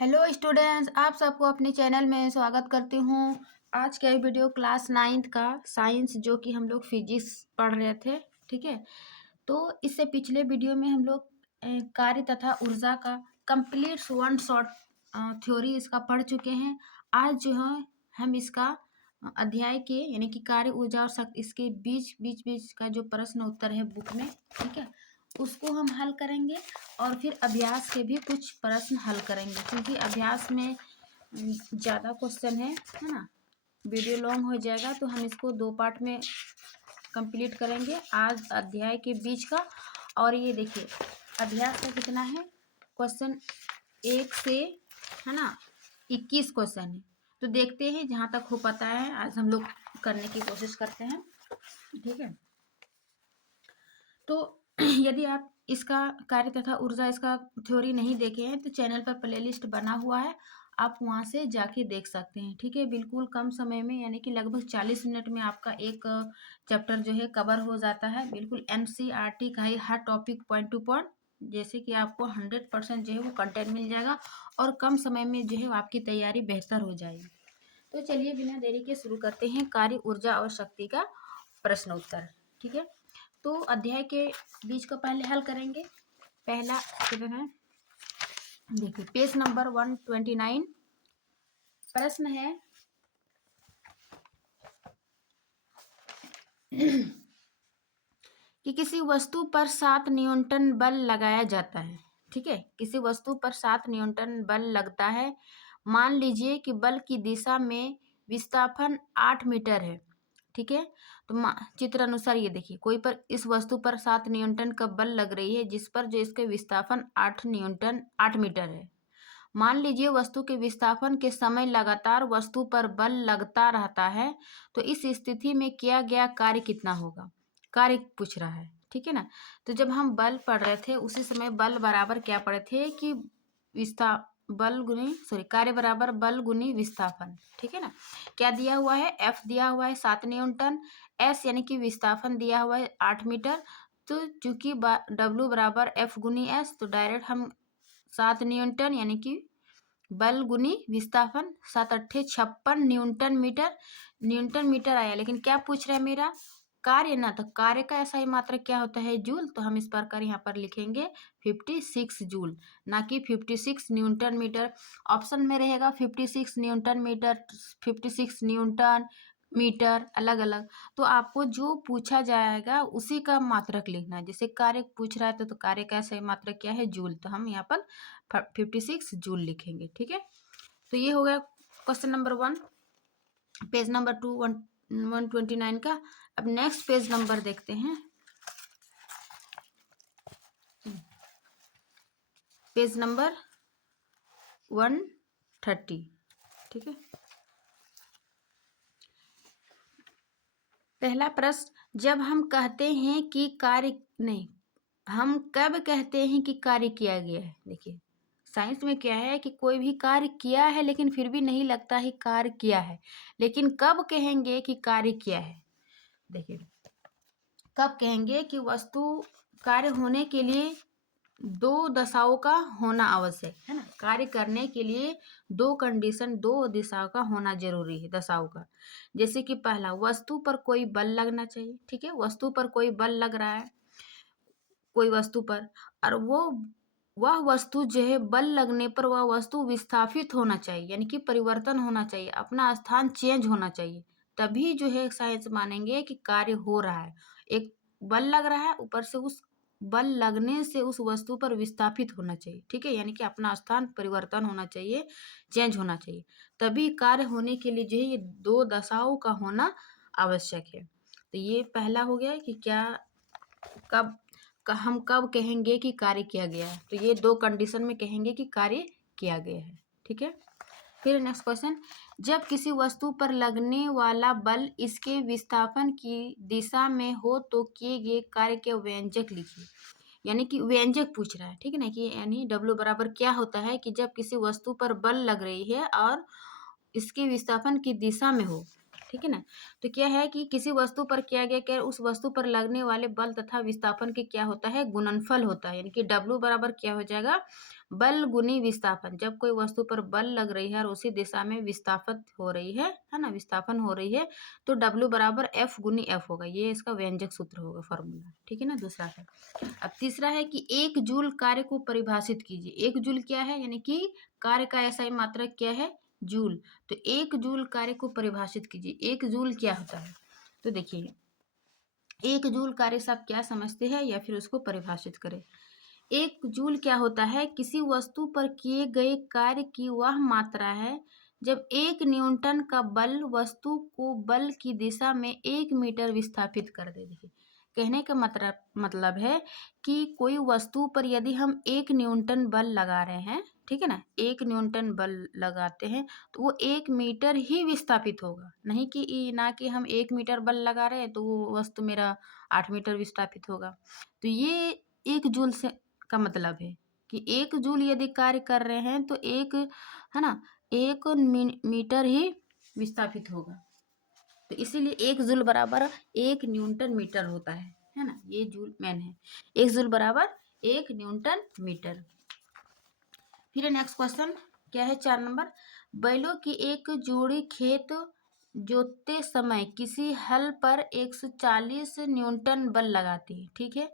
Hello students, आप सबको अपने चैनल में स्वागत करती हूँ। आज का ये वीडियो क्लास 9th का साइंस जो कि हम लोग फिजिक्स पढ़ रहे थे, ठीक है। तो इससे पिछले वीडियो में हम लोग कार्य तथा ऊर्जा का कंप्लीट वन शॉट थ्योरी इसका पढ़ चुके हैं। आज जो है हम इसका अध्याय के यानी कि कार्य ऊर्जा और शक्ति इसके बीच का जो प्रश्न उत्तर है बुक में, ठीक है, उसको हम हल करेंगे और फिर अभ्यास के भी कुछ प्रश्न हल करेंगे, क्योंकि अभ्यास में ज़्यादा क्वेश्चन है ना। वीडियो लॉन्ग हो जाएगा तो हम इसको 2 पार्ट में कंप्लीट करेंगे आज अध्याय के बीच का। और ये देखिए अभ्यास का कितना है, क्वेश्चन 1 से है ना 21 क्वेश्चन है। तो देखते हैं जहाँ तक हो पाता है आज हम लोग करने की कोशिश करते हैं, ठीक है। तो यदि आप इसका कार्य तथा ऊर्जा इसका थ्योरी नहीं देखे हैं तो चैनल पर प्लेलिस्ट बना हुआ है, आप वहाँ से जाके देख सकते हैं, ठीक है। बिल्कुल कम समय में यानी कि लगभग 40 मिनट में आपका एक चैप्टर जो है कवर हो जाता है। बिल्कुल NCERT का ही हर टॉपिक पॉइंट टू पॉइंट, जैसे कि आपको 100% जो है वो कंटेंट मिल जाएगा और कम समय में जो है आपकी तैयारी बेहतर हो जाएगी। तो चलिए बिना देरी के शुरू करते हैं कार्य ऊर्जा और शक्ति का प्रश्न उत्तर, ठीक है। तो अध्याय के बीच को पहले हल करेंगे। पहला क्वेश्चन है, देखिए पेज नंबर 129। प्रश्न है कि किसी वस्तु पर 7 न्यूटन बल लगाया जाता है, ठीक है। किसी वस्तु पर 7 न्यूटन बल लगता है। मान लीजिए कि बल की दिशा में विस्थापन 8 मीटर है, ठीक है। तो चित्र अनुसार ये देखिए कोई पर इस वस्तु पर 7 न्यूटन का बल लग रही है जिस पर जो इसके विस्थापन 8 मीटर है। मान लीजिए वस्तु के विस्थापन के समय लगातार वस्तु पर बल लगता रहता है, तो इस स्थिति में किया गया कार्य कितना होगा। कार्य पूछ रहा है, ठीक है ना। तो जब हम बल पढ़ रहे थे उसी समय बल बराबर क्या पढ़े थे कि कार्य बराबर बल गुनी विस्थापन, ठीक है ना। क्या दिया हुआ है, F दिया हुआ है 7 न्यूटन, S यानी कि विस्थापन दिया हुआ है 8 मीटर। तो चूंकि W बराबर F गुनी S, तो डायरेक्ट हम 7 न्यूटन यानी कि बल गुनी विस्थापन 7 अट्ठे 56 न्यूटन मीटर आया। लेकिन क्या पूछ रहा है मेरा, कार्य ना, तो कार्य का ऐसा ही मात्रक क्या होता है, जूल। तो हम इस प्रकार यहाँ पर लिखेंगे 56 जूल, ना कि 56 न्यूटन मीटर। ऑप्शन में रहेगा 56 न्यूटन मीटर, 56 न्यूटन मीटर, अलग अलग। तो आपको जो पूछा जाएगा उसी का मात्रक लिखना है। जैसे कार्य पूछ रहा है तो कार्य का सही मात्रक क्या है, जूल। तो हम यहाँ पर 56 जूल लिखेंगे, ठीक है। तो ये हो गया क्वेश्चन नंबर 1, पेज नंबर 129 का। अब नेक्स्ट पेज नंबर देखते हैं, पेज नंबर 130, ठीक है। पहला प्रश्न, जब हम कहते हैं कि कार्य नहीं, हम कब कहते हैं कि कार्य किया गया है। देखिए साइंस में क्या है कि कोई भी कार्य किया है लेकिन फिर भी नहीं लगता है कार्य किया है, लेकिन कब कहेंगे कि कार्य किया है। देखिए कब कहेंगे कि वस्तु कार्य होने के लिए 2 दशाओं का होना आवश्यक है ना। कार्य करने के लिए 2 कंडीशन, 2 दिशाओं का होना जरूरी है, दशाओं का। जैसे कि पहला, वस्तु पर कोई बल लगना चाहिए, ठीक है। वस्तु पर कोई बल लग रहा है कोई वस्तु पर, और वह वस्तु जो है बल लगने पर वह वस्तु विस्थापित होना चाहिए, यानी कि परिवर्तन होना चाहिए, अपना स्थान चेंज होना चाहिए। तभी जो है साइंस मानेंगे कि कार्य हो रहा है। एक बल लग रहा है, ऊपर से उस बल लगने से उस वस्तु पर विस्थापित होना चाहिए, ठीक है। यानी कि अपना स्थान परिवर्तन होना चाहिए, चेंज होना चाहिए। तभी कार्य होने के लिए जो है ये 2 दशाओं का होना आवश्यक है। तो ये पहला हो गया कि क्या कब हम कब कहेंगे कि कार्य किया गया है। तो ये 2 कंडीशन में कहेंगे कि कार्य किया गया है, ठीक है। फिर नेक्स्ट क्वेश्चन, जब किसी वस्तु पर लगने वाला बल इसके विस्थापन की दिशा में हो तो किए गए कार्य के व्यंजक लिखिए। यानी कि व्यंजक पूछ रहा है, ठीक है ना, कि यानी W बराबर क्या होता है कि जब किसी वस्तु पर बल लग रही है और इसके विस्थापन की दिशा में हो, ठीक है ना। तो क्या है कि किसी वस्तु पर किया गया क्या, उस वस्तु पर लगने वाले बल तथा विस्थापन के क्या होता है, गुणनफल होता है। यानी कि W बराबर क्या हो जाएगा, बल गुनी विस्थापन। जब कोई वस्तु पर बल लग रही है और उसी दिशा में विस्थापन हो रही है ना, विस्थापन हो रही है, तो W बराबर F गुनी F होगा। ये इसका व्यंजक सूत्र होगा, फॉर्मूला। ठीक है ना। दूसरा है, अब तीसरा है कि 1 जूल कार्य को परिभाषित कीजिए। 1 जूल क्या है, यानी कि कार्य का SI मात्रक क्या है, जूल। तो 1 जूल कार्य को परिभाषित कीजिए। 1 जूल क्या होता है, तो देखिए 1 जूल कार्य से आप क्या समझते हैं या फिर उसको परिभाषित करें। 1 जूल क्या होता है, किसी वस्तु पर किए गए कार्य की वह मात्रा है जब 1 न्यूटन का बल वस्तु को बल की दिशा में 1 मीटर विस्थापित कर दे। देखिए कहने का मतलब है कि कोई वस्तु पर यदि हम 1 न्यूटन बल लगा रहे हैं, ठीक है ना, 1 न्यूटन बल लगाते हैं तो वो 1 मीटर ही विस्थापित होगा। नहीं कि ना कि हम 1 मीटर बल लगा रहे हैं तो वो वस्तु मेरा 8 मीटर विस्थापित होगा। तो ये 1 जूल से का मतलब है कि 1 जूल यदि कार्य कर रहे हैं तो एक, है ना, 1 मीटर ही विस्थापित होगा। तो इसीलिए 1 जूल बराबर 1 न्यूटन मीटर होता है ना। ये जूल मैन है। 1 जूल बराबर 1 न्यूटन मीटर। फिर नेक्स्ट क्वेश्चन क्या है, 4 नंबर, बैलों की एक जोड़ी खेत जोतते समय किसी हल पर 140 न्यूटन बल लगाती है। ठीक है,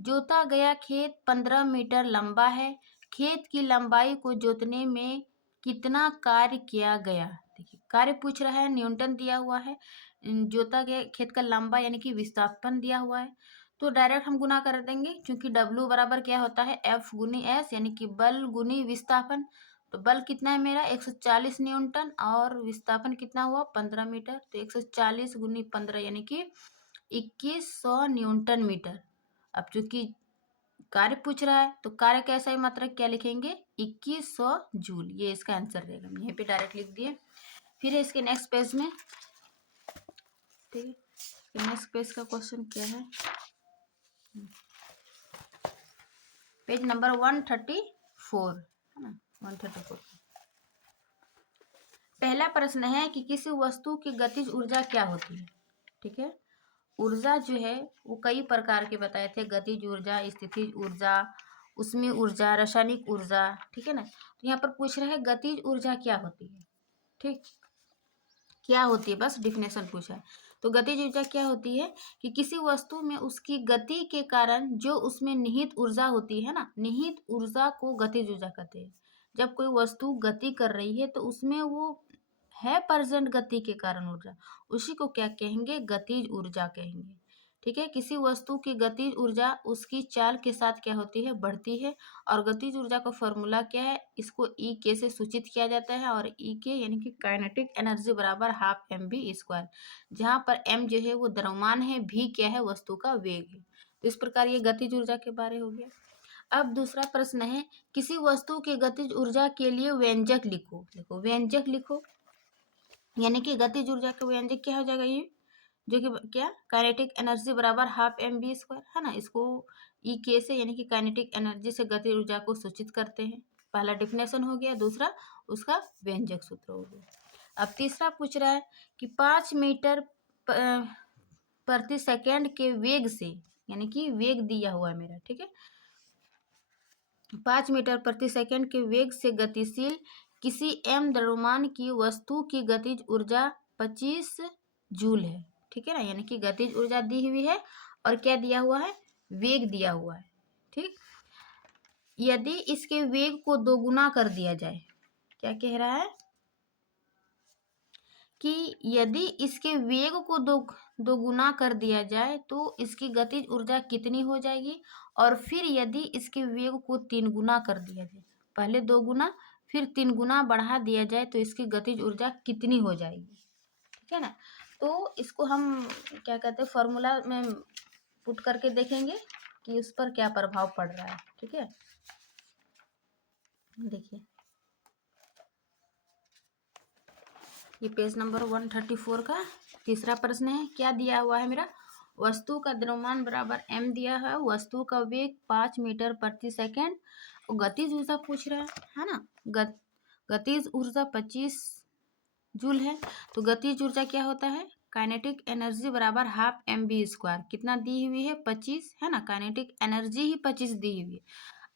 जोता गया खेत 15 मीटर लंबा है। खेत की लंबाई को जोतने में कितना कार्य किया गया। देखिए कार्य पूछ रहा है, न्यूटन दिया हुआ है, जोता गया खेत का लंबा यानी कि विस्थापन दिया हुआ है। तो डायरेक्ट हम गुना कर देंगे, क्योंकि W बराबर क्या होता है, F गुनी S, यानी कि बल गुनी विस्थापन। तो बल कितना है मेरा 140 न्यूटन और विस्थापन कितना हुआ 15 मीटर। तो 140 गुनी 15 यानी कि 2100 न्यूटन मीटर। अब चूंकि कार्य पूछ रहा है तो कार्य का SI मात्रक क्या लिखेंगे, 2100 जूल। ये इसका आंसर रहेगा, यहीं पे डायरेक्ट लिख दिए। फिर इसके नेक्स्ट पेज में, ठीक है, नेक्स्ट पेज का क्वेश्चन क्या है, पेज नंबर 134 है ना, 134। पहला प्रश्न है कि किसी वस्तु की गतिज ऊर्जा क्या होती है। ठीक है, ऊर्जा जो है वो कई प्रकार के बताए थे, गतिज ऊर्जा, स्थितिज ऊर्जा, उसमें ऊर्जा, रासायनिक ऊर्जा। ठीक है ना, तो यहाँ पर पूछ रहे हैं गतिज ऊर्जा क्या होती है। ठीक, क्या होती है, बस डिफिनेशन पूछा है। तो गतिज ऊर्जा क्या होती है कि किसी वस्तु में उसकी गति के कारण जो उसमें निहित ऊर्जा होती है ना, निहित ऊर्जा को गतिज ऊर्जा कहते हैं। जब कोई वस्तु गति कर रही है तो उसमें वो है प्रेजेंट गति के कारण ऊर्जा, उसी को क्या कहेंगे, गतिज ऊर्जा कहेंगे। ठीक है, किसी वस्तु की गतिज ऊर्जा उसकी चाल के साथ क्या होती है, बढ़ती है। और गतिज ऊर्जा का फॉर्मूला क्या है, इसको ई के से सूचित किया जाता है। और ई के यानी कि काइनेटिक एनर्जी बराबर हाफ mv², जहाँ पर m जो है वो द्रव्यमान है, v क्या है, वस्तु का वेग है। तो इस प्रकार ये गतिज ऊर्जा के बारे हो गया। अब दूसरा प्रश्न है, किसी वस्तु की गतिज ऊर्जा के लिए व्यंजक लिखो। देखो व्यंजक लिखो, यानी कि गतिज ऊर्जा का व्यंजक क्या हो जाएगा, ये जो कि क्या, काइनेटिक एनर्जी बराबर हाफ mv² है ना। इसको ई के से यानी कि काइनेटिक एनर्जी से गति ऊर्जा को सूचित करते हैं। पहला डिफिनेशन हो गया, दूसरा उसका व्यंजक सूत्र हो गया। अब तीसरा पूछ रहा है कि 5 मीटर प्रति सेकेंड के वेग से, यानी कि वेग दिया हुआ है मेरा, ठीक है, 5 मीटर प्रति सेकेंड के वेग से गतिशील किसी m द्रव्यमान की वस्तु की गतिज ऊर्जा 25 जूल है। ठीक है ना, यानी कि गतिज ऊर्जा दी हुई है और क्या दिया हुआ है, वेग दिया हुआ है। ठीक, यदि इसके वेग को दोगुना कर दिया जाए, क्या कह रहा है कि यदि इसके वेग को दोगुना कर दिया जाए तो इसकी गतिज ऊर्जा कितनी हो जाएगी। और फिर यदि इसके वेग को 3 गुना कर दिया जाए, पहले 2 गुना फिर 3 गुना बढ़ा दिया जाए तो इसकी गतिज ऊर्जा कितनी हो जाएगी। ठीक है ना, तो इसको हम क्या कहते हैं, फॉर्मूला में पुट करके देखेंगे कि उस पर क्या प्रभाव पड़ रहा है। ठीक है, देखिए ये पेज नंबर 134 का तीसरा प्रश्न है। क्या दिया हुआ है मेरा, वस्तु का द्रव्यमान बराबर m दिया है, वस्तु का वेग 5 मीटर प्रति सेकेंड और गतिज ऊर्जा पूछ रहा है ना। गतिज ऊर्जा 25 जूल है। तो गतिज ऊर्जा क्या होता है, काइनेटिक एनर्जी बराबर हाफ mv²। कितना दी हुई है, 25 है ना, काइनेटिक एनर्जी ही 25 दी हुई है।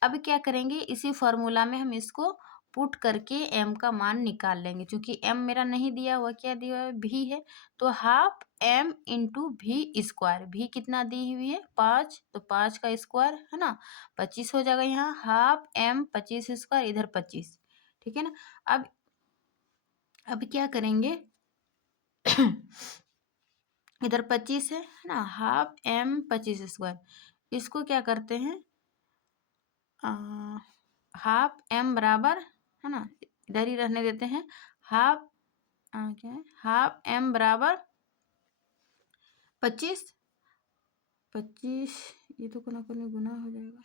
अब क्या करेंगे, इसी फॉर्मूला में हम इसको पुट करके m का मान निकाल लेंगे। क्योंकि m मेरा नहीं दिया हुआ, क्या दिया हुआ है, v है। तो half m into v², v कितना दी हुई है, 5, तो 5 का स्क्वायर है ना, 25 हो जाएगा। यहाँ हाफ m 25², इधर 25, ठीक है ना। अब क्या करेंगे इधर 25 है ना, हाफ m 25², इसको क्या करते हैं, हाफ m बराबर है ना, इधर ही रहने देते हैं, हाफ क्या है, हाफ m बराबर 25, 25, ये तो कोना कोनी गुना हो जाएगा,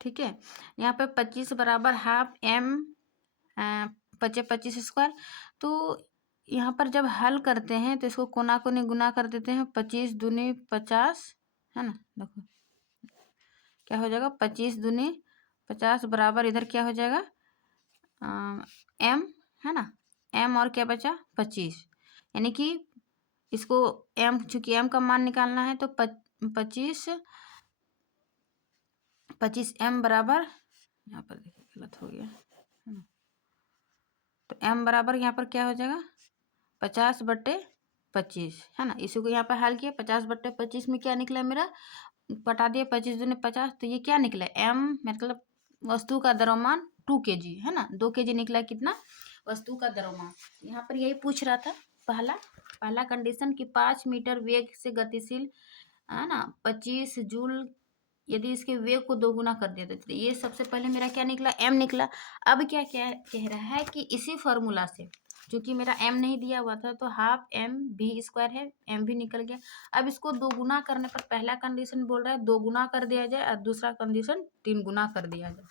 ठीक है। यहाँ पे 25 बराबर हाफ m 25²। तो यहाँ पर जब हल करते हैं तो इसको कोना कोनी गुना कर देते हैं, 25 दूनी 50 है ना, देखो क्या हो जाएगा, 25 दूनी 50 बराबर इधर क्या हो जाएगा, m है ना, m और क्या बचा, 25। यानी कि इसको m, चूंकि m का मान निकालना है तो 25 m बराबर, यहाँ पर देखिए गलत हो गया, तो m बराबर यहाँ पर क्या हो जाएगा, 50/25 है ना। इसी को यहाँ पर हल किया, 50/25 में क्या निकला मेरा, पटा दिया, 25 दूनी 50, तो ये क्या निकला, m मतलब वस्तु का द्रव्यमान 2 kg है ना, 2 kg निकला, कितना, वस्तु का द्रव्यमान। यहाँ पर यही पूछ रहा था, पहला कंडीशन कि 5 मीटर वेग से गतिशील है ना 25 जूल, यदि इसके वेग को दोगुना कर दिया तो ये सबसे पहले मेरा क्या निकला, m निकला। अब क्या क्या कह रहा है कि इसी फॉर्मूला से, क्योंकि मेरा m नहीं दिया हुआ था तो हाफ mv² है, m भी निकल गया। अब इसको दोगुना करने पर, पहला कंडीशन बोल रहा है दोगुना कर दिया जाए और दूसरा कंडीशन 3 गुना कर दिया जाए।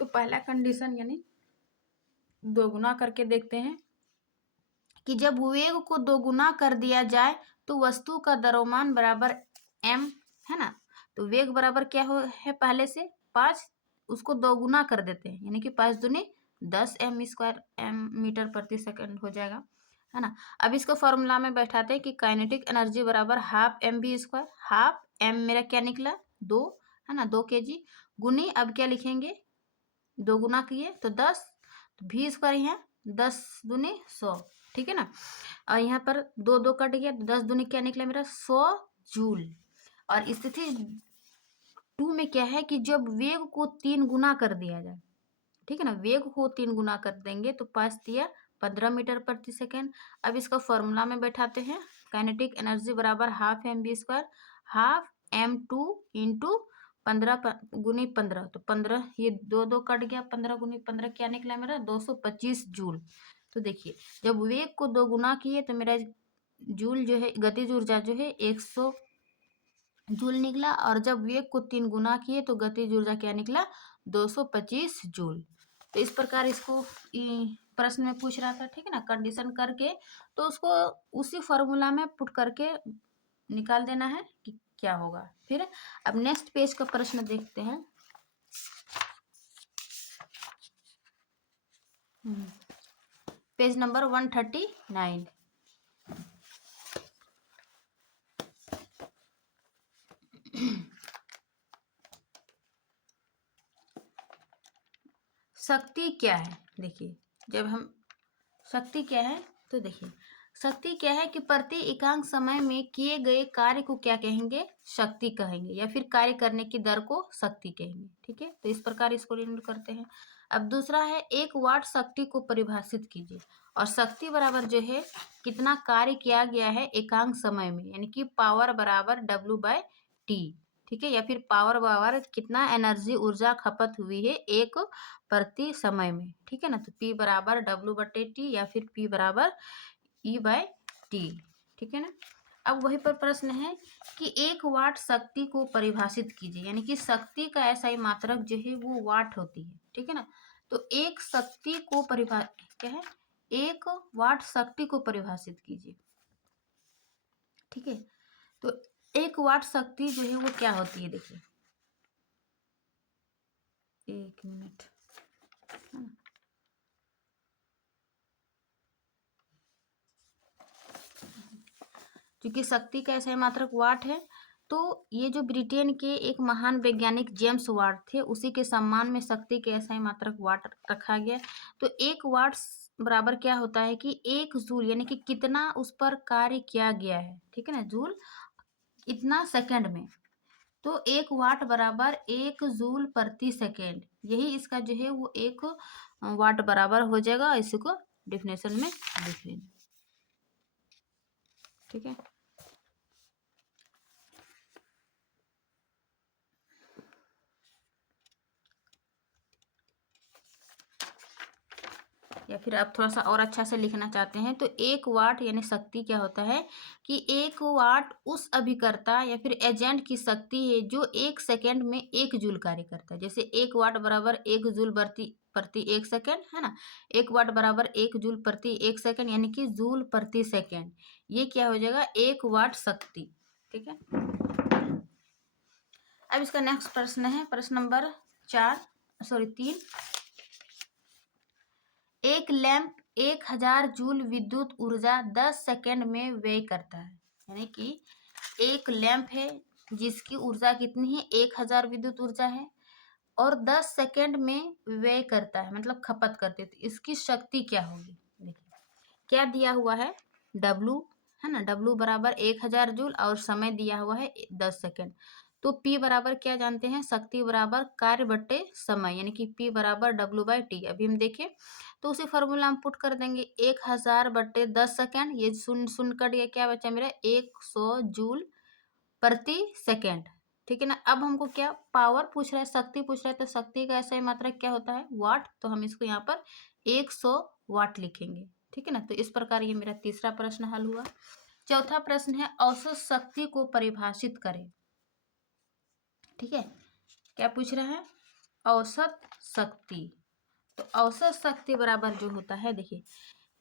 तो पहला कंडीशन यानी दोगुना करके देखते हैं कि जब वेग को दोगुना कर दिया जाए तो वस्तु का द्रव्यमान बराबर m है ना। तो वेग बराबर क्या हो है, पहले से 5, उसको दोगुना कर देते हैं, यानी कि 5 दूनी 10 m², मीटर प्रति सेकंड हो जाएगा, है ना। अब इसको फॉर्मूला में बैठाते हैं कि काइनेटिक एनर्जी बराबर हाफ mv², हाफ m मेरा क्या निकला, 2 है ना, 2 kg, गुनी अब क्या लिखेंगे, दोगुना किए तो 10, तो v² यहाँ 10 दूनी 100, ठीक है ना। और यहाँ पर 2 2 कट गया, 10 दूनी क्या निकला मेरा, 100 जूल। और स्थिति 2 में क्या है कि जब वेग को 3 गुना कर दिया जाए, ठीक है ना, वेग को 3 गुना कर देंगे तो 5 दिया 15 मीटर प्रति सेकेंड। अब इसका फॉर्मूला में बैठाते हैं, काइनेटिक एनर्जी बराबर half mv², half m2 into 15 गुनी 15, तो 15, ये 2 2 कट गया, 15 गुनी 15 क्या निकला मेरा, 225 जूल। तो देखिए जब वेग को 2 गुना किए तो मेरा जूल जो है, गतिज ऊर्जा जो है 100 जूल निकला, और जब वेग को 3 गुना किए तो गतिज ऊर्जा क्या निकला, 225 जूल। तो इस प्रकार इसको प्रश्न में पूछ रहा था, ठीक है ना, कंडीशन करके तो उसको उसी फॉर्मूला में पुट करके निकाल देना है कि क्या होगा। फिर अब नेक्स्ट पेज का प्रश्न देखते हैं। Page number 139। शक्ति क्या है, देखिए जब हम शक्ति क्या है तो देखिए शक्ति क्या है कि प्रति एकांक समय में किए गए कार्य को क्या कहेंगे, शक्ति कहेंगे, या फिर कार्य करने की दर को शक्ति कहेंगे, ठीक है। तो इस प्रकार इसको डिनोट करते हैं। अब दूसरा है 1 वाट शक्ति को परिभाषित कीजिए, और शक्ति बराबर जो है कितना कार्य किया गया है एकांक समय में, यानी कि पावर बराबर W/T, ठीक है, या फिर पावर बराबर कितना एनर्जी ऊर्जा खपत हुई है एक प्रति समय में, ठीक है ना। तो P बराबर W/T या फिर P बराबर E/T, ठीक है ना। अब वही पर प्रश्न है कि 1 वाट शक्ति को परिभाषित कीजिए, यानी कि शक्ति का ऐसा ही मात्रक जो है वो वाट होती है, ठीक है ना। तो एक शक्ति को क्या है, 1 वाट शक्ति को परिभाषित कीजिए, ठीक है। तो 1 वाट शक्ति जो है वो क्या होती है, देखिए 1 मिनट, क्योंकि शक्ति का ऐसा मात्रक वाट है। तो ये जो ब्रिटेन के एक महान वैज्ञानिक जेम्स वाट थे, उसी के सम्मान में शक्ति के ऐसा मात्रक वाट रखा गया। तो 1 वाट बराबर क्या होता है कि 1 जूल, यानी कि कितना उस पर कार्य किया गया है, ठीक है ना, जूल इतना सेकंड में। तो 1 वाट बराबर 1 जूल प्रति सेकेंड, यही इसका जो है वो 1 वाट बराबर हो जाएगा। इसको डेफिनेशन में लिख लेना, ठीक है। या फिर आप थोड़ा सा और अच्छा से लिखना चाहते हैं तो 1 वाट यानी शक्ति क्या होता है कि 1 वाट उस अभिकर्ता या फिर एजेंट की शक्ति है जो 1 सेकेंड में 1 जूल कार्य करता है। जैसे 1 वाट बराबर 1 जूल प्रति 1 सेकेंड है ना, 1 वाट बराबर 1 जूल प्रति 1 सेकेंड, यानी कि जूल प्रति सेकेंड। ये क्या हो जाएगा, 1 वाट शक्ति, ठीक है। अब इसका नेक्स्ट प्रश्न है, प्रश्न नंबर 3। एक लैंप 1000 जूल विद्युत ऊर्जा 10 सेकेंड में व्यय करता है। यानी कि एक लैंप है जिसकी ऊर्जा कितनी है, 1000 विद्युत ऊर्जा है और 10 सेकेंड में व्यय करता है, मतलब खपत करते। तो इसकी शक्ति क्या होगी, देखिए क्या दिया हुआ है, W है ना, W बराबर 1000 जूल और समय दिया हुआ है 10 सेकेंड। तो P बराबर क्या जानते हैं, शक्ति बराबर कार्य बटे समय, यानी कि P बराबर W/T। अभी हम देखें तो उसी फॉर्मूला हम पुट कर देंगे, 1000 बटे 10 सेकेंड, ये शून्य कट गया, क्या बचा मेरा 100 जूल प्रति सेकेंड, ठीक है ना। अब हमको क्या पावर पूछ रहा है, शक्ति पूछ रहा है, तो शक्ति का ऐसा ही मात्रक क्या होता है, वाट। तो हम इसको यहाँ पर 100 वाट लिखेंगे, ठीक है ना। तो इस प्रकार ये मेरा तीसरा प्रश्न हल हुआ। चौथा प्रश्न है, औसत शक्ति को परिभाषित करें, ठीक है। क्या पूछ रहा है, औसत शक्ति। तो औसत शक्ति बराबर जो होता है, देखिए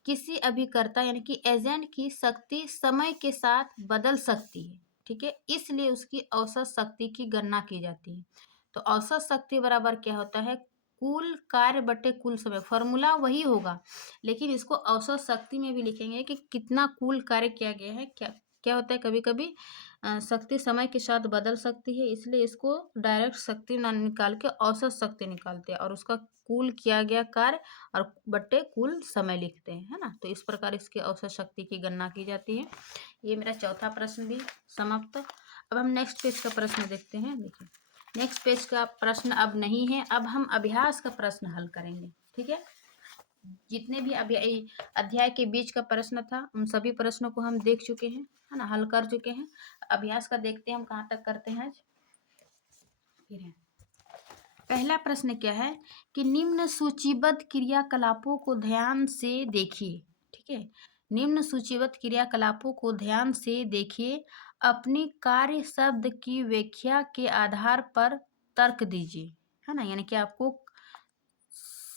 किसी अभिकर्ता यानी कि एजेंट की शक्ति समय के साथ बदल सकती है, ठीक है, इसलिए उसकी औसत शक्ति की गणना की जाती है। तो औसत शक्ति बराबर क्या होता है, कुल कार्य बटे कुल समय। फॉर्मूला वही होगा लेकिन इसको औसत शक्ति में भी लिखेंगे कि कितना कुल कार्य किया गया है। क्या क्या होता है, कभी कभी शक्ति समय के साथ बदल सकती है, इसलिए इसको डायरेक्ट शक्ति ना निकाल के औसत शक्ति निकालते हैं और उसका कुल किया गया कार्य और बट्टे कुल समय लिखते हैं, है ना। तो इस प्रकार इसकी औसत शक्ति की गणना की जाती है। ये मेरा चौथा प्रश्न भी समाप्त। अब हम नेक्स्ट पेज का प्रश्न देखते हैं। देखिए नेक्स्ट पेज का प्रश्न अब नहीं है, अब हम अभ्यास का प्रश्न हल करेंगे, ठीक है। जितने भी अध्याय के बीच का प्रश्न था उन सभी प्रश्नों को हम देख चुके हैं, है ना, हल कर चुके हैं। अभ्यास का देखते हैं हम कहाँ तक करते हैं आज। फिर है पहला प्रश्न क्या है कि निम्न सूचीबद्ध क्रियाकलापों को ध्यान से देखिए, ठीक है। निम्न सूचीबद्ध क्रियाकलापों को ध्यान से देखिए, अपनी कार्य शब्द की व्याख्या के आधार पर तर्क दीजिए, है ना। यानी कि आपको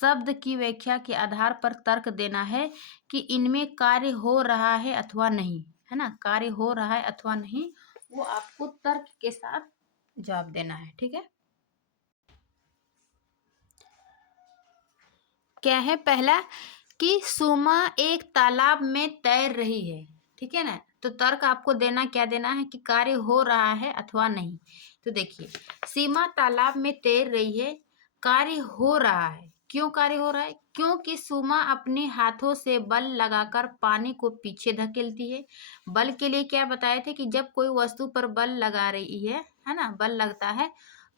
शब्द की व्याख्या के आधार पर तर्क देना है कि इनमें कार्य हो रहा है अथवा नहीं, है ना, कार्य हो रहा है अथवा नहीं, वो आपको तर्क के साथ जवाब देना है, ठीक है। क्या है, पहला कि सुमा एक तालाब में तैर रही है, ठीक है ना। तो तर्क आपको देना क्या देना है कि कार्य हो रहा है अथवा नहीं। तो देखिए सीमा तालाब में तैर रही है, कार्य हो रहा है। क्यों कार्य हो रहा है, क्योंकि सुमा अपने हाथों से बल लगाकर पानी को पीछे धकेलती है। बल के लिए क्या बताए थे कि जब कोई वस्तु पर बल लगा रही है ना, बल लगता है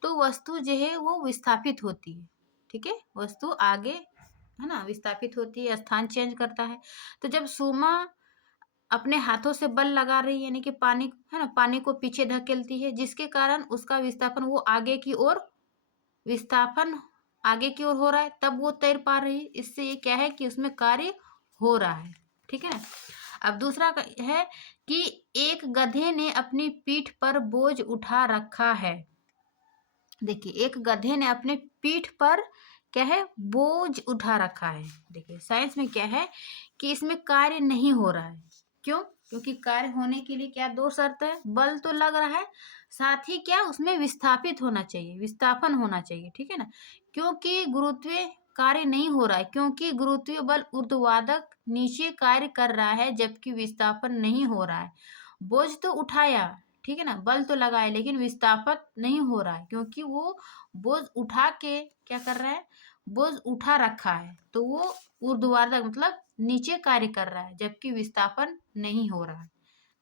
तो वस्तु जो है वो विस्थापित होती है, ठीक है, वस्तु आगे है ना विस्थापित होती है, स्थान चेंज करता है। तो जब सुमा अपने हाथों से बल लगा रही है यानी कि पानी है ना, पानी को पीछे धकेलती है, जिसके कारण उसका विस्थापन वो आगे की ओर विस्थापन आगे की ओर हो रहा है, तब वो तैर पा रही है। इससे ये क्या है कि उसमें कार्य हो रहा है, ठीक है। अब दूसरा है कि एक गधे ने अपनी पीठ पर बोझ उठा रखा है। देखिए एक गधे ने अपने पीठ पर क्या है, बोझ उठा रखा है। देखिए साइंस में क्या है कि इसमें कार्य नहीं हो रहा है। क्यों, क्योंकि कार्य होने के लिए क्या दो शर्त है, बल तो लग रहा है, साथ ही क्या उसमें विस्थापित होना चाहिए, विस्थापन होना चाहिए, ठीक है ना। क्योंकि गुरुत्वीय कार्य नहीं हो रहा है, क्योंकि गुरुत्वीय बल ऊर्ध्वाधर नीचे कार्य कर रहा है जबकि विस्थापन नहीं हो रहा है। बोझ तो उठाया, ठीक है ना, बल तो लगाया, लेकिन विस्थापन नहीं हो रहा है क्योंकि वो बोझ उठा के क्या कर रहा है, बोझ उठा रखा है, तो वो ऊर्ध्वाधर मतलब नीचे कार्य कर रहा है, जबकि विस्थापन नहीं हो रहा है।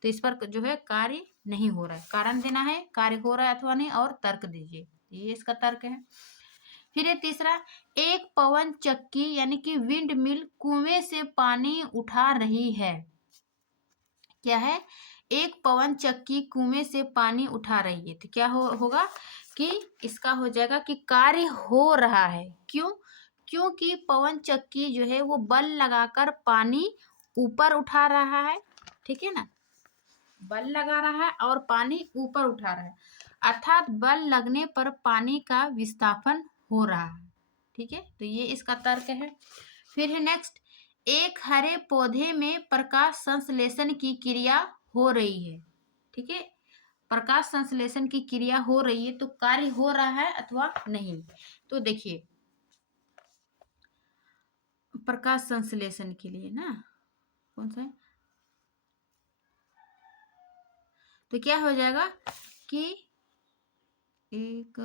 तो इस पर जो है कार्य नहीं हो रहा है, कारण देना है कार्य हो रहा है अथवा नहीं, और तर्क दीजिए, ये इसका तर्क है। फिर ये तीसरा, एक पवन चक्की यानी कि विंड मिल कुएं से पानी उठा रही है। क्या है, एक पवन चक्की कुएं से पानी उठा रही है, तो क्या होगा कि इसका हो जाएगा कि कार्य हो रहा है। क्यों, क्योंकि पवन चक्की जो है वो बल लगाकर पानी ऊपर उठा रहा है, ठीक है ना, बल लगा रहा है और पानी ऊपर उठा रहा है, अर्थात बल लगने पर पानी का विस्थापन हो रहा है, ठीक है, तो ये इसका तर्क है। फिर है नेक्स्ट, एक हरे पौधे में प्रकाश संश्लेषण की क्रिया हो रही है, ठीक है, प्रकाश संश्लेषण की क्रिया हो रही है, तो कार्य हो रहा है अथवा नहीं। तो देखिए प्रकाश संश्लेषण के लिए ना कौन सा है, तो क्या हो जाएगा कि एक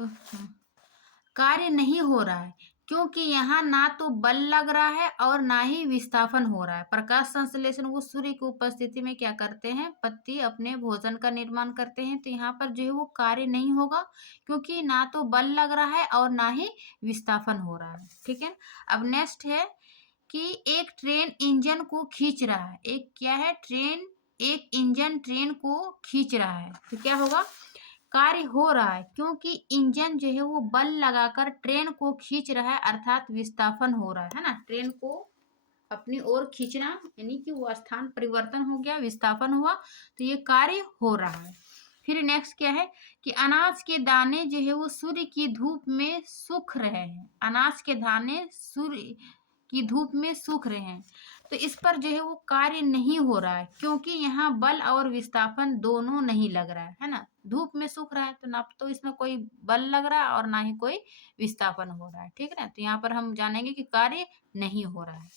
कार्य नहीं हो रहा है क्योंकि यहाँ ना तो बल लग रहा है और ना ही विस्थापन हो रहा है। प्रकाश संश्लेषण वो सूर्य की उपस्थिति में क्या करते हैं, पत्ती अपने भोजन का निर्माण करते हैं, तो यहाँ पर जो है वो कार्य नहीं होगा क्योंकि ना तो बल लग रहा है और ना ही विस्थापन हो रहा है, ठीक है। अब नेक्स्ट है कि एक ट्रेन इंजन को खींच रहा है, एक क्या है, ट्रेन, एक इंजन ट्रेन को खींच रहा है, तो क्या होगा, कार्य हो रहा है क्योंकि इंजन जो है वो बल लगाकर ट्रेन को खींच रहा है, अर्थात विस्थापन हो रहा है ना, ट्रेन को अपनी ओर खींचना यानी कि वो स्थान परिवर्तन हो गया, विस्थापन हुआ, तो ये कार्य हो रहा है। फिर नेक्स्ट क्या है कि अनाज के दाने जो है वो सूर्य की धूप में सूख रहे हैं, अनाज के दाने सूर्य की धूप में सूख रहे हैं, तो इस पर जो है वो कार्य नहीं हो रहा है क्योंकि यहाँ बल और विस्थापन दोनों नहीं लग रहा है ना, धूप में सूख रहा है तो ना तो इसमें कोई बल लग रहा है और ना ही कोई विस्थापन हो रहा है, ठीक है ना, तो यहाँ पर हम जानेंगे कि कार्य नहीं हो रहा है।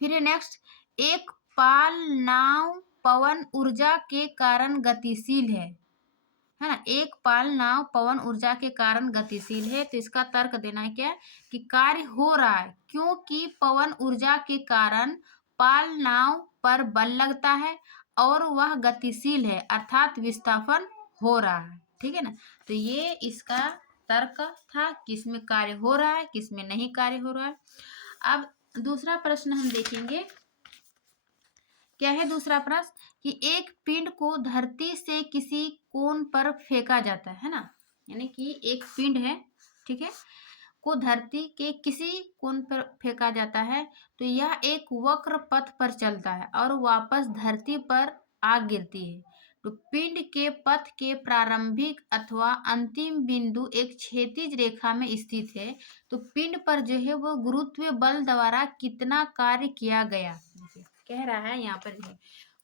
फिर नेक्स्ट, एक पाल नाव पवन ऊर्जा के कारण गतिशील है ना, एक पाल नाव पवन ऊर्जा के कारण गतिशील है, तो इसका तर्क देना है क्या कि कार्य हो रहा है क्योंकि पवन ऊर्जा के कारण पाल नाव पर बल लगता है और वह गतिशील है, अर्थात विस्थापन हो रहा है, ठीक है ना, तो ये इसका तर्क था किसमें कार्य हो रहा है किसमें नहीं कार्य हो रहा है। अब दूसरा प्रश्न हम देखेंगे, क्या है दूसरा प्रश्न कि एक पिंड को धरती से किसी कोण पर फेंका जाता है ना, यानी कि एक पिंड है, ठीक है, को धरती के किसी कोण पर फेंका जाता है, तो यह एक वक्र पथ पर चलता है और वापस धरती पर आ गिरती है, तो पिंड के पथ के प्रारंभिक अथवा अंतिम बिंदु एक क्षैतिज रेखा में स्थित है, तो पिंड पर जो है वो गुरुत्व बल द्वारा कितना कार्य किया गया, कह रहा है यहाँ पर है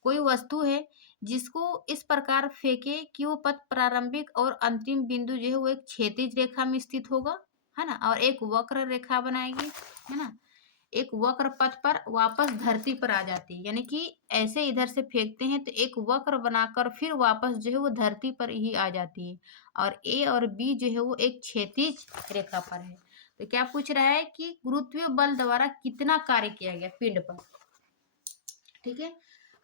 कोई वस्तु है जिसको इस प्रकार फेंके कि वो पथ प्रारंभिक और अंतिम बिंदु जो है वो एक क्षैतिज रेखा में स्थित होगा, है ना, और एक वक्र रेखा बनाएगी, है ना, एक वक्र पथ पर वापस धरती पर आ जाती है, यानी कि ऐसे इधर से फेंकते हैं तो एक वक्र बनाकर फिर वापस जो है वो धरती पर ही आ जाती है, और ए और बी जो है वो एक क्षैतिज रेखा पर है, तो क्या पूछ रहा है कि गुरुत्वीय बल द्वारा कितना कार्य किया गया पिंड पर, ठीक है।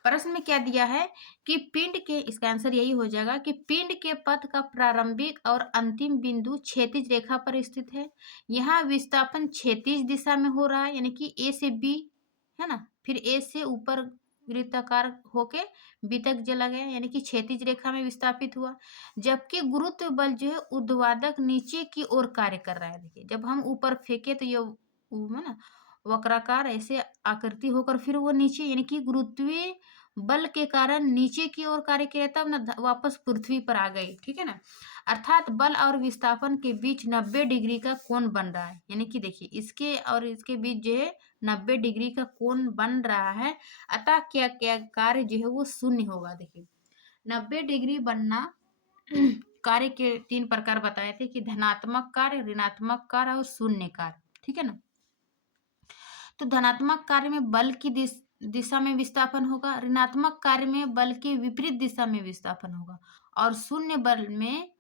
प्रश्न में क्या दिया है कि पिंड के, इसका आंसर यही हो जाएगा कि पिंड के पथ का प्रारंभिक और अंतिम बिंदु क्षैतिज रेखा पर स्थित है, यहाँ विस्थापन क्षैतिज दिशा में हो रहा है, यानी कि ए से बी, है ना, फिर ए से ऊपर वृत्ताकार होके बी तक चला गया, यानी कि क्षैतिज रेखा में विस्थापित हुआ, जबकि गुरुत्व बल जो है ऊर्ध्वाधर नीचे की ओर कार्य कर रहा है। देखिए जब हम ऊपर फेंके तो ये है ना वक्राकार ऐसे आकृति होकर फिर वो नीचे, यानी कि गुरुत्वीय बल के कारण नीचे की ओर कार्य किया तब ना वापस पृथ्वी पर आ गई, ठीक है ना, अर्थात बल और विस्थापन के बीच 90 डिग्री का कोण बन रहा है, यानी कि देखिए इसके और इसके बीच जो है 90 डिग्री का कोण बन रहा है, अतः क्या क्या कार्य जो है वो शून्य होगा। देखिए 90 डिग्री बनना कार्य के 3 प्रकार बताए थे कि धनात्मक कार्य, ऋणात्मक कार्य और शून्य कार्य, ठीक है ना, तो धनात्मक कार्य में बल की दिशा में विस्थापन होगा, ऋणात्मक कार्य में बल के विपरीत दिशा में विस्थापन होगा, और शून्य बल में,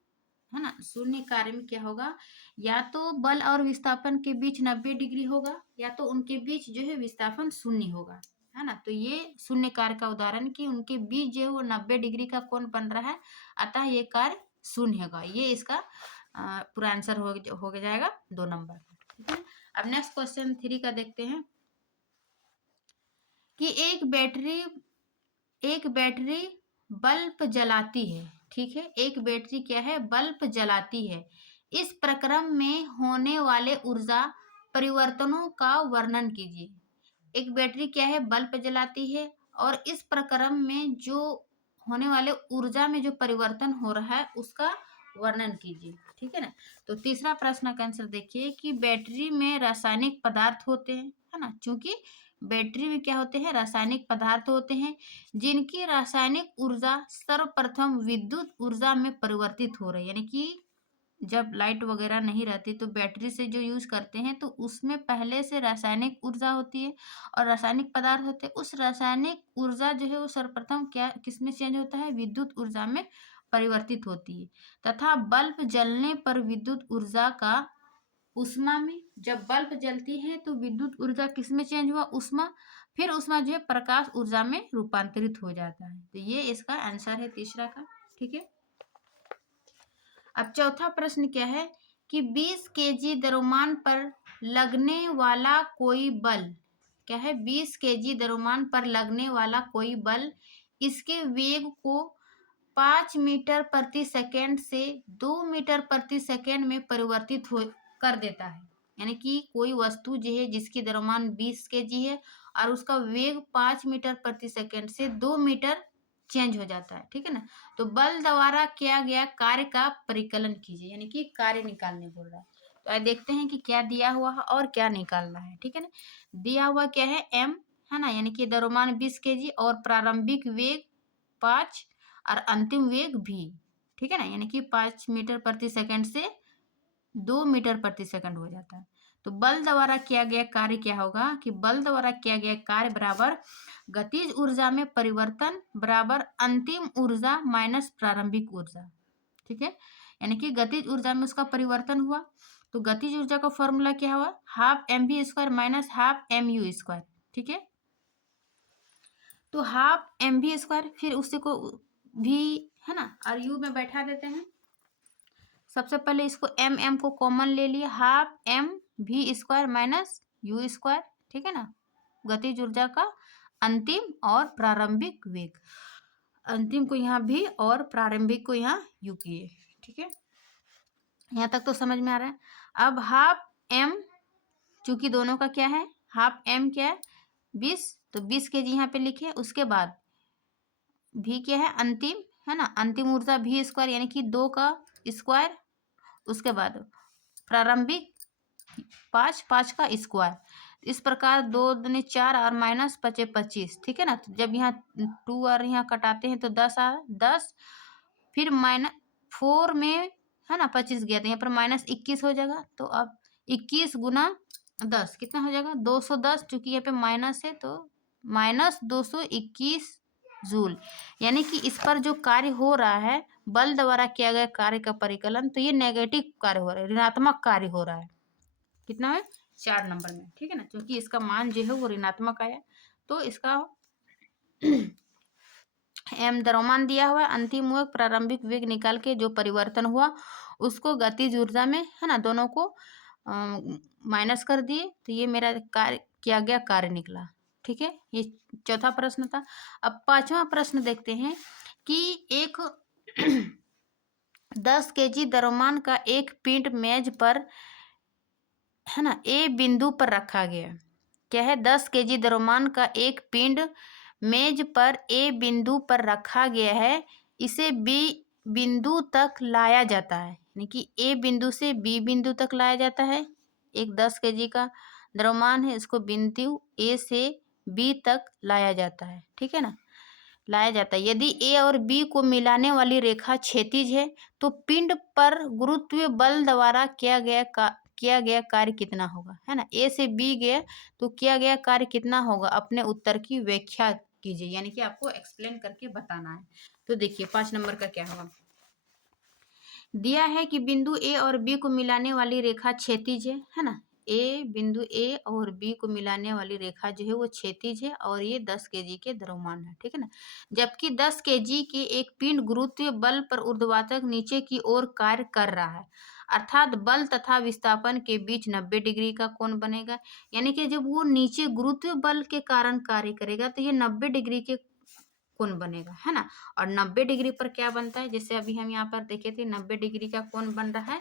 है ना, शून्य कार्य में क्या होगा, या तो बल और विस्थापन के बीच 90 डिग्री होगा, या तो उनके बीच जो है विस्थापन शून्य होगा, है ना। तो ये शून्य कार्य का उदाहरण कि उनके बीच जो है वो 90 डिग्री का कोण बन रहा है, अतः ये कार्य शून्य होगा। ये इसका पूरा आंसर हो जाएगा 2 नंबर। ठीक है। अब नेक्स्ट क्वेश्चन 3 का देखते हैं कि एक बैटरी बल्ब जलाती है। ठीक है, एक बैटरी क्या है, बल्ब जलाती है। इस प्रक्रम में होने वाले ऊर्जा परिवर्तनों का वर्णन कीजिए। एक बैटरी क्या है, बल्ब जलाती है, और इस प्रक्रम में जो होने वाले ऊर्जा में जो परिवर्तन हो रहा है उसका वर्णन कीजिए। ठीक है ना। तो तीसरा प्रश्न का आंसर देखिए कि बैटरी में रासायनिक पदार्थ होते हैं, है ना, क्योंकि बैटरी में क्या होते हैं, रासायनिक पदार्थ होते हैं जिनकी रासायनिक ऊर्जा सर्वप्रथम विद्युत ऊर्जा में परिवर्तित हो रही है। यानी कि जब लाइट वगैरह नहीं रहती तो बैटरी से जो यूज करते हैं तो उसमें पहले से रासायनिक ऊर्जा होती है और रासायनिक पदार्थ होते हैं। उस रासायनिक ऊर्जा जो है वो सर्वप्रथम क्या किसमें चेंज होता है, विद्युत ऊर्जा में परिवर्तित होती है। तथा बल्ब जलने पर विद्युत ऊर्जा का उष्मा में, जब बल्ब जलती है तो विद्युत ऊर्जा किसमें चेंज हुआ, उष्मा, फिर उष्मा जो है प्रकाश ऊर्जा में रूपांतरित हो जाता है। तो ये इसका आंसर है तीसरा का। ठीक है। अब चौथा प्रश्न क्या है कि 20 केजी द्रव्यमान पर लगने वाला कोई बल, क्या है, 20 केजी द्रव्यमान पर लगने वाला कोई बल इसके वेग को 5 मीटर प्रति सेकेंड से 2 मीटर प्रति सेकेंड में परिवर्तित कर देता है। यानी कि कोई वस्तु जो है जिसकी द्रव्यमान 20 केजी है और उसका वेग 5 मीटर प्रति सेकेंड से 2 मीटर चेंज हो जाता है। ठीक है ना। तो बल द्वारा किया गया कार्य का परिकलन कीजिए, यानी कि कार्य निकालने बोल रहा है। तो आज देखते हैं कि क्या दिया हुआ है और क्या निकालना है। ठीक है ना। दिया हुआ क्या है, m, है ना, यानी कि द्रव्यमान 20 केजी और प्रारंभिक वेग 5 और अंतिम वेग v। ठीक है ना, यानी कि 5 मीटर प्रति सेकंड से 2 मीटर प्रति सेकंड हो जाता है। तो बल द्वारा किया गया कार्य क्या होगा कि बल द्वारा किया गया कार्य बराबर गतिज ऊर्जा में परिवर्तन बराबर अंतिम ऊर्जा माइनस प्रारंभिक ऊर्जा। ठीक है, यानी कि गतिज ऊर्जा में उसका परिवर्तन हुआ तो गतिज ऊर्जा का फॉर्मूला क्या हुआ, half M V square minus half M U square. ठीक है, तो हाफ एम बी स्क्वायर, फिर उसी को भी, है ना, और यू में बैठा देते हैं। सबसे पहले इसको एम को कॉमन ले लिए, हाफ एम भी स्क्वायर माइनस यू स्क्वायर। ठीक है ना, गतिज ऊर्जा का अंतिम और प्रारंभिक वेग, अंतिम को यहाँ भी और प्रारंभिक को यहाँ यू किए। ठीक है, यहाँ तक तो समझ में आ रहा है। अब हाफ एम, चूंकि दोनों का क्या है, हाफ एम क्या है 20, तो 20 केजी यहाँ पे लिखे। उसके बाद भी क्या है, अंतिम, है ना, अंतिम ऊर्जा भी स्क्वायर यानी कि 2 का स्क्वायर। उसके बाद प्रारंभिक 5 का स्क्वायर। इस प्रकार 2 दूनी 4 और माइनस 5 25। ठीक है ना, तो जब यहाँ 2 और यहाँ कटाते हैं तो 10 आ 10, फिर माइनस 4 में, है ना, 25 गया तो यहाँ पर माइनस 21 हो जाएगा। तो अब 21 गुना 10 कितना हो जाएगा, 210। चूंकि यहाँ पे माइनस है तो माइनस 221 जूल। यानी कि इस पर जो कार्य हो रहा है बल द्वारा किया गया कार्य का परिकलन, तो ये नेगेटिव कार्य हो रहा है, ऋणात्मक कार्य हो रहा है। कितना है, 4 नंबर में। ठीक है ना, क्योंकि इसका मान जो है वो ऋणात्मक आया तो इसका एम द्रव्यमान दिया हुआ है, अंतिम वेग प्रारंभिक वेग निकाल के जो परिवर्तन हुआ उसको गतिज ऊर्जा में, है ना, दोनों को माइनस कर दिए तो ये मेरा कार्य किया गया कार्य निकला। ठीक है, ये चौथा प्रश्न था। अब पांचवा प्रश्न देखते हैं कि एक 10 केजी द्रव्यमान का एक पिंड मेज पर, है ना, ए बिंदु पर रखा गया। क्या है, 10 केजी द्रव्यमान का एक पिंड मेज पर ए बिंदु पर रखा गया है, इसे बी बिंदु तक लाया जाता है। यानी कि ए बिंदु से बी बिंदु तक लाया जाता है। एक 10 केजी का द्रव्यमान है, इसको बिंदु ए से बी तक लाया जाता है। ठीक है ना, लाया जाता है। यदि ए और बी को मिलाने वाली रेखा क्षैतिज है तो पिंड पर गुरुत्वीय बल द्वारा किया गया किया गया कार्य कितना होगा, है ना। ए से बी गया तो किया गया कार्य कितना होगा, अपने उत्तर की व्याख्या कीजिए, यानी कि आपको एक्सप्लेन करके बताना है। तो देखिए 5 नंबर का क्या होगा। दिया है कि बिंदु ए और बी को मिलाने वाली रेखा क्षैतिज है ना। बिंदु ए और बी को मिलाने वाली रेखा जो है वो क्षैतिज है और ये 10 kg के द्रव्यमान है, ठीक है ना। जबकि 10 kg के एक पिंड गुरुत्वीय बल पर ऊर्ध्वाधर नीचे की ओर कार्य कर रहा है, अर्थात बल तथा विस्थापन के बीच 90 डिग्री का कोण बनेगा। यानी कि जब वो नीचे गुरुत्वीय बल के कारण कार्य करेगा तो ये 90 डिग्री के कोण बनेगा, है ना। और 90 डिग्री पर क्या बनता है, जैसे अभी हम यहाँ पर देखे थे 90 डिग्री का कोण बन रहा है,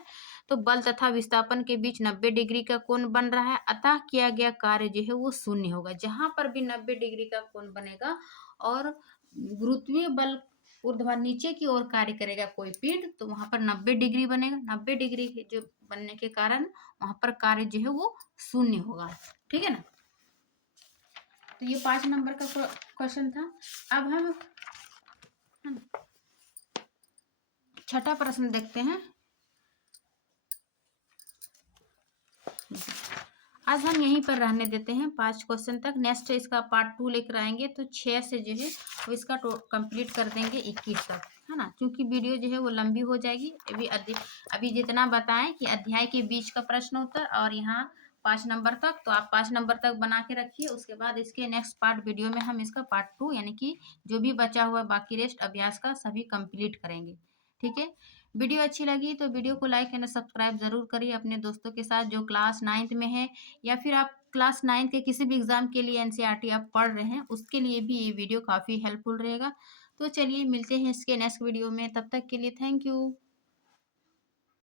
तो बल तथा विस्थापन के बीच 90 डिग्री का कोण बन रहा है, अतः किया गया कार्य जो है वो शून्य होगा। जहां पर भी 90 डिग्री का कोण बनेगा और गुरुत्वीय बल ऊर्ध्वाधर नीचे की ओर कार्य करेगा कोई पिंड, तो वहां पर 90 डिग्री बनेगा। 90 डिग्री जो बनने के कारण वहां पर कार्य जो है वो शून्य होगा, ठीक है ना। तो ये 5 नंबर का क्वेश्चन था। अब हम छठा प्रश्न देखते हैं। आज हम यहीं पर रहने देते हैं 5 क्वेश्चन तक। नेक्स्ट इसका पार्ट 2 लेकर आएंगे, तो 6 से जो है वो इसका कंप्लीट कर देंगे 21 तक, है ना। क्योंकि वीडियो जो है वो लंबी हो जाएगी। अभी जितना बताएं कि अध्याय के बीच का प्रश्न उत्तर और यहाँ 5 नंबर तक, तो आप 5 नंबर तक बना के रखिए। उसके बाद इसके नेक्स्ट पार्ट वीडियो में हम इसका पार्ट 2 यानी कि जो भी बचा हुआ बाकी रेस्ट अभ्यास का सभी कंप्लीट करेंगे, ठीक है। वीडियो अच्छी लगी तो वीडियो को लाइक एंड सब्सक्राइब जरूर करिए अपने दोस्तों के साथ जो क्लास 9th में है, या फिर आप क्लास 9 के किसी भी एग्जाम के लिए एनसीईआरटी आप पढ़ रहे हैं उसके लिए भी ये वीडियो काफ़ी हेल्पफुल रहेगा। तो चलिए मिलते हैं इसके नेक्स्ट वीडियो में, तब तक के लिए थैंक यू।